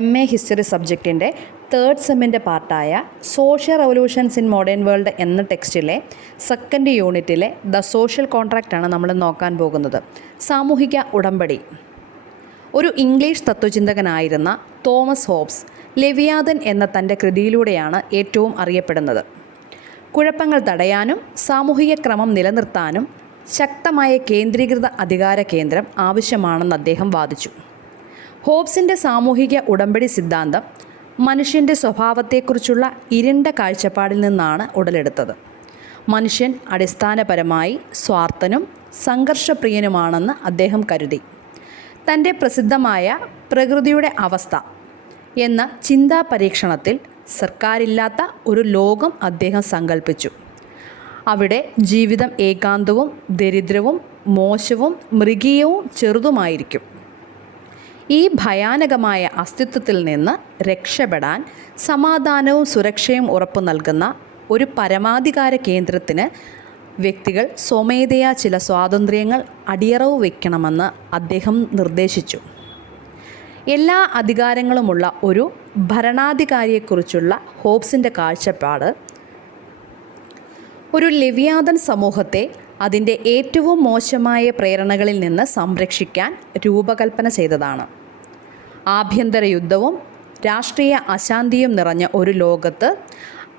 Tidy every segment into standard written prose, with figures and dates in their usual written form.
MA history സബ്ജക്റ്റിൻ്റെ third സെമ്മിൻ്റെ പാർട്ടായ social revolutions in modern world എന്ന ടെക്സ്റ്റിലെ സെക്കൻഡ് യൂണിറ്റിലെ ദ സോഷ്യൽ കോൺട്രാക്റ്റാണ് നമ്മൾ നോക്കാൻ പോകുന്നത്. സാമൂഹിക ഉടമ്പടി. ഒരു ഇംഗ്ലീഷ് തത്വചിന്തകനായിരുന്ന തോമസ് ഹോബ്സ് ലെവിയാതൻ എന്ന തൻ്റെ കൃതിയിലൂടെയാണ് ഏറ്റവും അറിയപ്പെടുന്നത്. കുഴപ്പങ്ങൾ തടയാനും സാമൂഹിക ക്രമം നിലനിർത്താനും ശക്തമായ കേന്ദ്രീകൃത അധികാര കേന്ദ്രം ആവശ്യമാണെന്ന് അദ്ദേഹം വാദിച്ചു. ഹോബ്സിൻ്റെ സാമൂഹിക ഉടമ്പടി സിദ്ധാന്തം മനുഷ്യൻ്റെ സ്വഭാവത്തെക്കുറിച്ചുള്ള ഇരുണ്ട കാഴ്ചപ്പാടിൽ നിന്നാണ് ഉടലെടുത്തത്. മനുഷ്യൻ അടിസ്ഥാനപരമായി സ്വാർത്ഥനും സംഘർഷപ്രിയനുമാണെന്ന് അദ്ദേഹം കരുതി. തൻ്റെ പ്രസിദ്ധമായ പ്രകൃതിയുടെ അവസ്ഥ എന്ന ചിന്താ പരീക്ഷണത്തിൽ സർക്കാരില്ലാത്ത ഒരു ലോകം അദ്ദേഹം സങ്കല്പിച്ചു. അവിടെ ജീവിതം ഏകാന്തവും ദരിദ്രവും മോശവും മൃഗീയവും ചെറുതുമായിരിക്കും. ഈ ഭയാനകമായ അസ്തിത്വത്തിൽ നിന്ന് രക്ഷപ്പെടാൻ സമാധാനവും സുരക്ഷയും ഉറപ്പു നൽകുന്ന ഒരു പരമാധികാര കേന്ദ്രത്തിന് വ്യക്തികൾ സ്വമേധയാ ചില സ്വാതന്ത്ര്യങ്ങൾ അടിയറവ് വയ്ക്കണമെന്ന് അദ്ദേഹം നിർദ്ദേശിച്ചു. എല്ലാ അധികാരങ്ങളുമുള്ള ഒരു ഭരണാധികാരിയെക്കുറിച്ചുള്ള ഹോബ്സിൻ്റെ കാഴ്ചപ്പാട് ഒരു ലെവിയാതൻ സമൂഹത്തെ അതിൻ്റെ ഏറ്റവും മോശമായ പ്രേരണകളിൽ നിന്ന് സംരക്ഷിക്കാൻ രൂപകൽപ്പന ചെയ്തതാണ്. ആഭ്യന്തര യുദ്ധവും രാഷ്ട്രീയ അശാന്തിയും നിറഞ്ഞ ഒരു ലോകത്ത്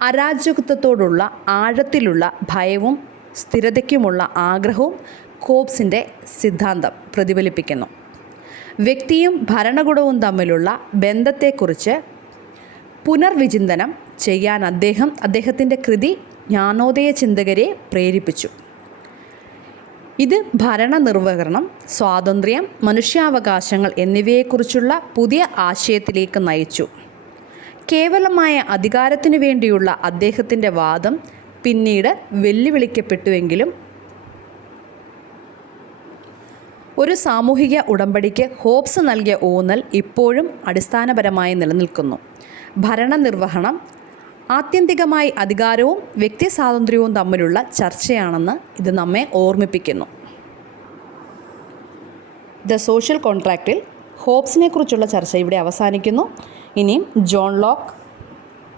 അരാജകത്വത്തോടുള്ള ആഴത്തിലുള്ള ഭയവും സ്ഥിരതയ്ക്കുമുള്ള ആഗ്രഹവും ഹോബ്സിൻ്റെ സിദ്ധാന്തം പ്രതിഫലിപ്പിക്കുന്നു. വ്യക്തിയും ഭരണകൂടവും തമ്മിലുള്ള ബന്ധത്തെക്കുറിച്ച് പുനർവിചിന്തനം ചെയ്യാൻ അദ്ദേഹത്തിൻ്റെ കൃതി ജ്ഞാനോദയ ചിന്തകരെ പ്രേരിപ്പിച്ചു. ഇത് ഭരണനിർവഹണം, സ്വാതന്ത്ര്യം, മനുഷ്യാവകാശങ്ങൾ എന്നിവയെക്കുറിച്ചുള്ള പുതിയ ആശയത്തിലേക്ക് നയിച്ചു. കേവലമായ അധികാരത്തിനു വേണ്ടിയുള്ള അദ്ദേഹത്തിൻ്റെ വാദം പിന്നീട് വെല്ലുവിളിക്കപ്പെട്ടുവെങ്കിലും ഒരു സാമൂഹിക ഉടമ്പടിക്ക് ഹോബ്സ് നൽകിയ ഊന്നൽ ഇപ്പോഴും അടിസ്ഥാനപരമായി നിലനിൽക്കുന്നു. ഭരണനിർവഹണം ആത്യന്തികമായി അധികാരവും വ്യക്തി സ്വാതന്ത്ര്യവും തമ്മിലുള്ള ചർച്ചയാണെന്ന് ഇത് നമ്മെ ഓർമ്മിപ്പിക്കുന്നു. ദ സോഷ്യൽ കോൺട്രാക്റ്റിൽ ഹോബ്സിനെ കുറിച്ചുള്ള ചർച്ച ഇവിടെ അവസാനിക്കുന്നു. ഇനിയും ജോൺ ലോക്ക്,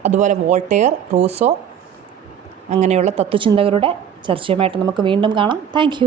അതുപോലെ വോൾട്ടെയർ, റൂസോ അങ്ങനെയുള്ള തത്വചിന്തകരുടെ ചർച്ചയുമായിട്ട് നമുക്ക് വീണ്ടും കാണാം. താങ്ക്